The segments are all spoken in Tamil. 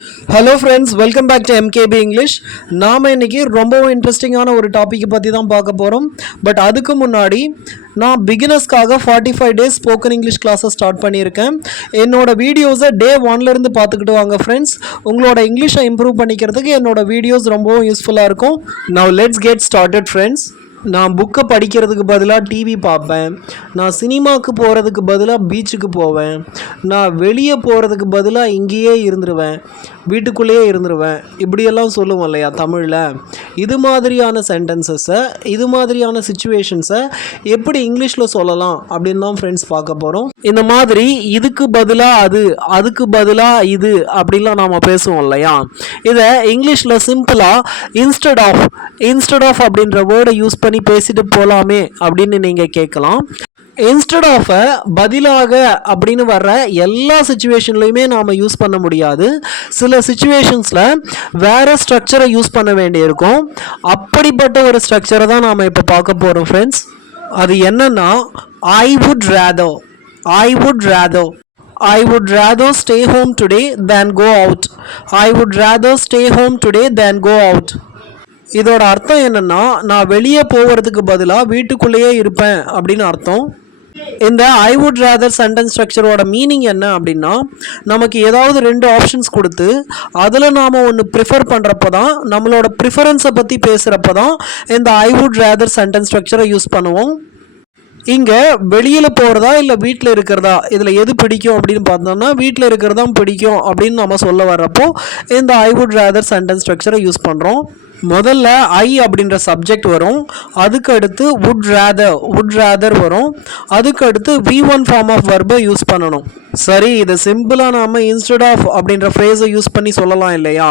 Hello friends, welcome back to MKB English. நாம் இன்றைக்கி ரொம்பவும் இன்ட்ரெஸ்டிங்கான ஒரு டாப்பிக்கை பற்றி தான் பார்க்க போகிறோம். பட் அதுக்கு முன்னாடி நான் பிகினர்ஸ்க்காக 45 டேஸ் ஸ்போக்கன் இங்கிலீஷ் கிளாஸை ஸ்டார்ட் பண்ணியிருக்கேன். என்னோட வீடியோஸை டே 1லேருந்து பார்த்துக்கிட்டு வாங்க ஃப்ரெண்ட்ஸ். உங்களோட இங்கிலீஷை இம்ப்ரூவ் பண்ணிக்கிறதுக்கு என்னோட வீடியோஸ் ரொம்பவும் யூஸ்ஃபுல்லாக இருக்கும். Now let's get started friends. நான் புக்கை படிக்கிறதுக்கு பதிலாக டிவி பார்ப்பேன். நான் சினிமாவுக்கு போகிறதுக்கு பதிலாக பீச்சுக்கு போவேன். நான் வெளியே போகிறதுக்கு பதிலாக இங்கேயே இருந்துருவேன், வீட்டுக்குள்ளேயே இருந்துருவேன். இப்படியெல்லாம் சொல்லுவோம் இல்லையா தமிழில். இது மாதிரியான சென்டென்சஸை, இது மாதிரியான சுச்சுவேஷன்ஸை எப்படி இங்கிலீஷில் சொல்லலாம் அப்படின்னு தான் ஃப்ரெண்ட்ஸ் பார்க்க போகிறோம். இந்த மாதிரி இதுக்கு பதிலாக அது, அதுக்கு பதிலாக இது அப்படிலாம் நாம் பேசுவோம் இல்லையா. இதை இங்கிலீஷில் சிம்பிளாக இன்ஸ்டெட் ஆஃப் அப்படின்ற வேர்டை யூஸ் பண்ணி பேசிட்டு போகலாமே அப்படின்னு நீங்கள் கேட்கலாம். இன்ஸ்டெட் ஆஃப் பதிலாக அப்படின்னு வர்ற எல்லா சுச்சுவேஷன்லையுமே நாம் யூஸ் பண்ண முடியாது. சில சுச்சுவேஷன்ஸில் வேறு ஸ்ட்ரக்சரை யூஸ் பண்ண வேண்டியிருக்கும். அப்படிப்பட்ட ஒரு ஸ்ட்ரக்சரை தான் நாம் இப்போ பார்க்க போகிறோம் ஃப்ரெண்ட்ஸ். அது என்னன்னா, I would rather stay home today than go out. I would rather stay home today than go out. இதோட அர்த்தம் என்னன்னா, நான் வெளியே போகிறதுக்கு பதிலாக வீட்டுக்குள்ளேயே இருப்பேன் அப்படின்னு அர்த்தம். இந்த ஐ வுட் ரேதர் சென்டென்ஸ் ஸ்ட்ரக்சரோட மீனிங் என்ன அப்படின்னா, நமக்கு ஏதாவது ரெண்டு ஆப்ஷன்ஸ் கொடுத்து அதில் நாம் ஒன்று ப்ரிஃபர் பண்ணுறப்ப தான், நம்மளோட ப்ரிஃபரன்ஸை பற்றி பேசுகிறப்ப தான் இந்த ஐ வுட் ரேதர் சென்டென்ஸ் ஸ்ட்ரக்சரை யூஸ் பண்ணுவோம். இங்கே வெளியில் போகிறதா இல்லை வீட்டில் இருக்கிறதா, இதில் எது பிடிக்கும் அப்படின்னு பார்த்தோம்னா வீட்டில் இருக்கிறதா பிடிக்கும் அப்படின்னு நம்ம சொல்ல வர்றப்போ இந்த ஐ வுட் ரேதர் சென்டென்ஸ் ஸ்ட்ரக்சரை யூஸ் பண்ணுறோம். முதல்ல ஐ அப்படின்ற சப்ஜெக்ட் வரும், அதுக்கு அடுத்து வுட் ரேதர் வரும், அதுக்கு அடுத்து V1 ஃபார்ம் ஆஃப் வர்பை யூஸ் பண்ணணும். சரி, இதை சிம்பிளாக நாம் இன்ஸ்டெட் ஆஃப் அப்படின்ற ஃப்ரேஸை யூஸ் பண்ணி சொல்லலாம் இல்லையா.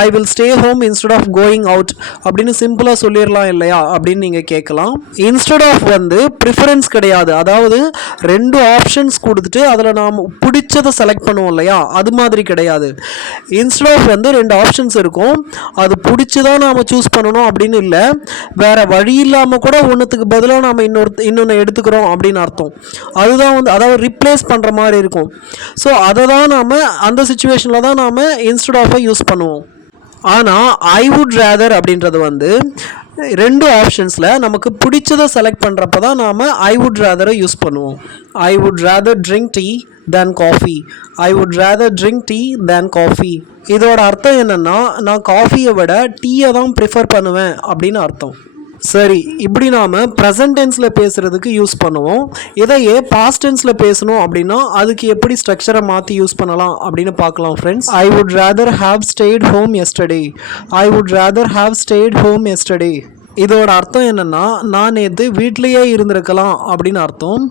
I will stay home instead of going out அப்படின்னு சிம்பிளாக சொல்லிடலாம் இல்லையா அப்படின்னு நீங்கள் கேட்கலாம். இன்ஸ்டெட் ஆஃப் வந்து ப்ரிஃபரன்ஸ் கிடையாது. அதாவது ரெண்டு ஆப்ஷன்ஸ் கொடுத்துட்டு அதில் நாம் பிடிச்சதை செலக்ட் பண்ணுவோம் இல்லையா, அது மாதிரி கிடையாது. இன்ஸ்டெட் ஆஃப் வந்து ரெண்டு ஆப்ஷன்ஸ் இருக்கும், அது பிடிச்சதான் நாம் சூஸ் பண்ணணும் அப்படின்னு இல்லை. வேற வழி இல்லாமல் கூட ஒன்றுத்துக்கு பதிலாக நாம் இன்னொன்று எடுத்துக்கிறோம் அப்படின்னு அர்த்தம். அதுதான் வந்து, அதாவது ரிப்ளேஸ் பண்ணுற மாதிரி இருக்கும். ஸோ அதை தான் நாம் அந்த சுச்சுவேஷனில் தான் நாம் இன்ஸ்டெட் ஆஃபை யூஸ் பண்ணுவோம். ஆனால் ஐ வுட் ரேதர் அப்படின்றது வந்து ரெண்டு ஆப்ஷன்ஸில் நமக்கு பிடிச்சதை செலக்ட் பண்ணுறப்ப தான் நாம் ஐ வுட் ரேதரை யூஸ் பண்ணுவோம். ஐ would rather drink tea than coffee. I would rather drink tea than coffee. இதோட அர்த்தம் என்னென்னா, நான் காஃபியை விட டீயை தான் ப்ரிஃபர் பண்ணுவேன் அப்படின்னு அர்த்தம். சரி, இப்படி நாம் ப்ரெசன்ட் டென்ஸில் பேசுகிறதுக்கு யூஸ் பண்ணுவோம். இதையே பாஸ்ட் டென்ஸில் பேசணும் அப்படின்னா அதுக்கு எப்படி ஸ்ட்ரக்சரை மாற்றி யூஸ் பண்ணலாம் அப்படின்னு பார்க்கலாம் friends. I would rather have state home yesterday. I would rather have state home yesterday. இதோட அர்த்தம் என்னென்னா, நான் நேற்று வீட்லேயே இருந்திருக்கலாம் அப்படின்னு அர்த்தம்.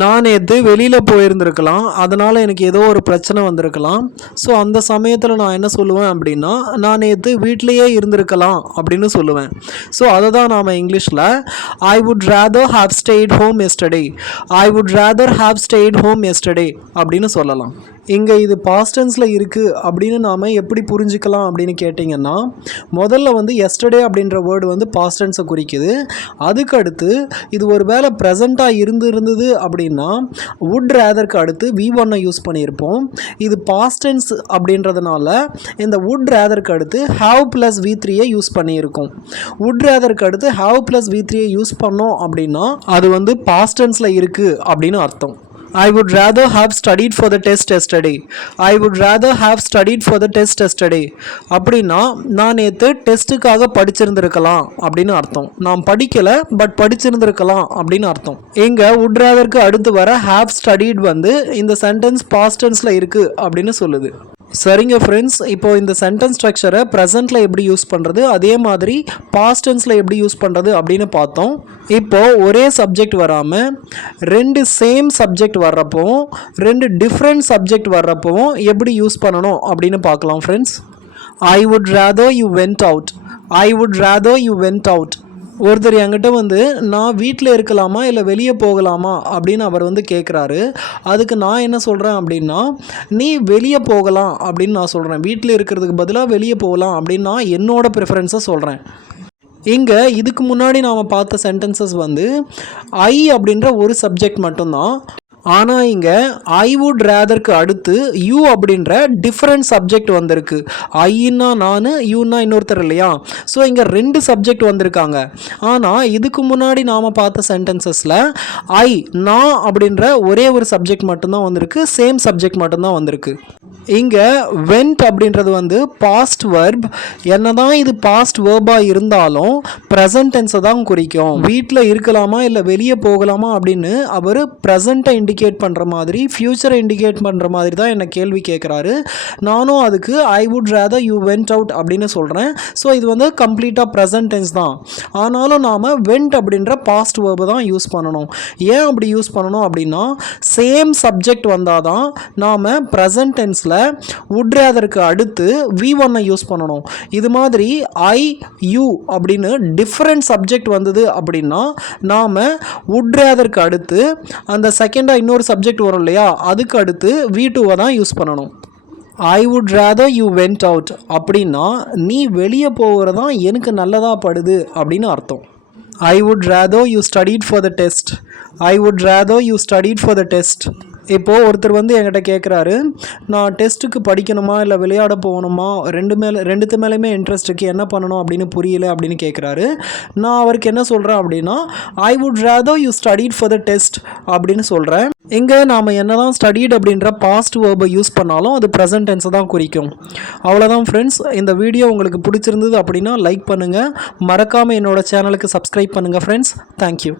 நான் நேற்று வெளியில் போயிருந்திருக்கலாம், அதனால் எனக்கு ஏதோ ஒரு பிரச்சனை வந்திருக்கலாம். ஸோ அந்த சமயத்தில் நான் என்ன சொல்லுவேன் அப்படின்னா, நான் நேற்று வீட்லேயே இருந்திருக்கலாம் அப்படின்னு சொல்லுவேன். ஸோ அதை தான் நாம் இங்கிலீஷில் ஐ would rather have state home yesterday, I would rather have state home yesterday அப்படின்னு சொல்லலாம். இங்கே இது பாஸ்ட் டென்ஸில் இருக்குது அப்படின்னு நாம் எப்படி புரிஞ்சுக்கலாம் அப்படின்னு கேட்டிங்கன்னா, முதல்ல வந்து எஸ்டர்டே அப்படின்ற வேர்டு வந்து பாஸ்ட் டென்ஸை குறிக்குது. அதுக்கு அடுத்து இது ஒரு வேளை ப்ரெசண்ட்டாக இருந்தது அப்படின்னா வுட் ரேதருக்கு அடுத்து V1 யூஸ் பண்ணியிருப்போம். இது பாஸ்ட் டென்ஸ் அப்படின்றதுனால இந்த வுட் ரேதருக்கு அடுத்து ஹாவ் ப்ளஸ் V3 யூஸ் பண்ணியிருக்கோம். வுட் ரேதருக்கு அடுத்து ஹாவ் ப்ளஸ் V3 யூஸ் பண்ணோம் அப்படின்னா அது வந்து பாஸ்ட் டென்ஸில் இருக்குது அப்படின்னு அர்த்தம். I would rather have studied for the test yesterday. I would rather have studied for the test yesterday. அப்படின்னா நான் நேற்று டெஸ்ட்டுக்காக படிச்சிருந்திருக்கலாம் அப்படின்னு அர்த்தம். நான் படிக்கலை பட் படிச்சிருந்திருக்கலாம் அப்படின்னு அர்த்தம். இங்கே would ratherக்கு அடுத்து வர have studied வந்து இந்த சென்டென்ஸ் பாஸ்ட் டென்ஸில் இருக்குது அப்படின்னு சொல்லுது. சரிங்க ஃப்ரெண்ட்ஸ், இப்போது இந்த சென்டென்ஸ் ஸ்ட்ரக்சரை ப்ரெசண்ட்டில் எப்படி யூஸ் பண்ணுறது, அதே மாதிரி பாஸ்ட் டென்ஸில் எப்படி யூஸ் பண்ணுறது அப்படின்னு பார்த்தோம். இப்போது ஒரே சப்ஜெக்ட் வராமல் ரெண்டு சேம் சப்ஜெக்ட் வர்றப்போ, ரெண்டு டிஃப்ரெண்ட் சப்ஜெக்ட் வர்றப்போவும் எப்படி யூஸ் பண்ணணும் அப்படின்னு பார்க்கலாம் friends. I would rather you went out. I would rather you went out. ஒருத்தர் என்கிட்ட வந்து நான் வீட்டில் இருக்கலாமா இல்லை வெளியே போகலாமா அப்படின்னு அவர் வந்து கேட்குறாரு. அதுக்கு நான் என்ன சொல்கிறேன் அப்படின்னா, நீ வெளியே போகலாம் அப்படின்னு நான் சொல்கிறேன். வீட்டில் இருக்கிறதுக்கு பதிலாக வெளியே போகலாம் அப்படின்னு நான் என்னோட ப்ரிஃபரன்ஸை சொல்கிறேன். இங்கே இதுக்கு முன்னாடி நாம் பார்த்த சென்டென்சஸ் வந்து ஐ அப்படின்ற ஒரு சப்ஜெக்ட் மட்டும்தான். ஆனால் இங்கே ஐ வுட் ரேதருக்கு அடுத்து யூ அப்படின்ற டிஃப்ரெண்ட் சப்ஜெக்ட் வந்திருக்கு. ஐன்னா நான், யூன்னா இன்னொருத்தர் இல்லையா? ஸோ இங்கே 2 சப்ஜெக்ட் வந்திருக்காங்க. ஆனால் இதுக்கு முன்னாடி நாம் பார்த்த சென்டென்சஸில் ஐ, நான் அப்படின்ற ஒரே ஒரு சப்ஜெக்ட் மட்டும்தான் வந்திருக்கு, சேம் சப்ஜெக்ட் மட்டும்தான் வந்திருக்கு. இங்கே வெண்ட் அப்படின்றது வந்து பாஸ்ட் வெர்ப். என்னதான் இது பாஸ்ட் வேர்பாக இருந்தாலும் ப்ரெசன்ட் டென்ஸை தான் குறிக்கும். வீட்டில் இருக்கலாமா இல்லை வெளியே போகலாமா அப்படின்னு அவர் ப்ரெசண்ட்டை இண்டிகேட் பண்ணுற மாதிரி, ஃப்யூச்சரை இண்டிகேட் பண்ணுற மாதிரி தான் என்னை கேள்வி கேட்குறாரு. நானும் அதுக்கு ஐ would rather you went out அப்படின்னு சொல்கிறேன். ஸோ இது வந்து கம்ப்ளீட்டாக ப்ரெசன்ட் டென்ஸ் தான். ஆனாலும் நாம் வெண்ட் அப்படின்ற பாஸ்ட் வேர்பை தான் யூஸ் பண்ணணும். ஏன் அப்படி யூஸ் பண்ணணும் அப்படின்னா, சேம் சப்ஜெக்ட் வந்தால் தான் நாம் ப்ரெசன்ட் டென்ஸில் வுட் ரேதருக்கு அடுத்து V1 யூஸ் பண்ணணும். இது மாதிரி ஐ, யூ அப்படின்னு டிஃப்ரெண்ட் சப்ஜெக்ட் வந்தது அப்படின்னா நாம் வுட் ரேதருக்கு அடுத்து அந்த செகண்டாக இன்னொரு சப்ஜெக்ட் வரும் இல்லையா, அதுக்கு அடுத்து V2 தான் யூஸ் பண்ணணும். ஐ would rather you went out அப்படின்னா நீ வெளியே போகிறது தான் எனக்கு நல்லதாக படுது அப்படின்னு அர்த்தம். ஐ would rather you studied for the test. I would rather you studied for the test. இப்போது ஒருத்தர் வந்து என்கிட்ட கேட்குறாரு, நான் டெஸ்ட்டுக்கு படிக்கணுமா இல்லை விளையாட போகணுமா, ரெண்டுத்து மேலேயுமே இன்ட்ரெஸ்ட் இருக்குது, என்ன பண்ணணும் அப்படின்னு புரியல அப்படின்னு கேட்குறாரு. நான் அவருக்கு என்ன சொல்கிறேன் அப்படின்னா, ஐ would rather you studied for the test அப்படின்னு சொல்கிறேன். இங்கே நாம் என்ன தான் ஸ்டடீட் அப்படின்ற பாஸ்ட் வேர்பை யூஸ் பண்ணாலும் அது ப்ரெசன்ட் டென்ஸை தான் குறிக்கும். அவ்வளோதான் ஃப்ரெண்ட்ஸ். இந்த வீடியோ உங்களுக்கு பிடிச்சிருந்தது அப்படின்னா லைக் பண்ணுங்கள். மறக்காமல் என்னோடய சேனலுக்கு சப்ஸ்கிரைப் பண்ணுங்கள் ஃப்ரெண்ட்ஸ். தேங்க்யூ.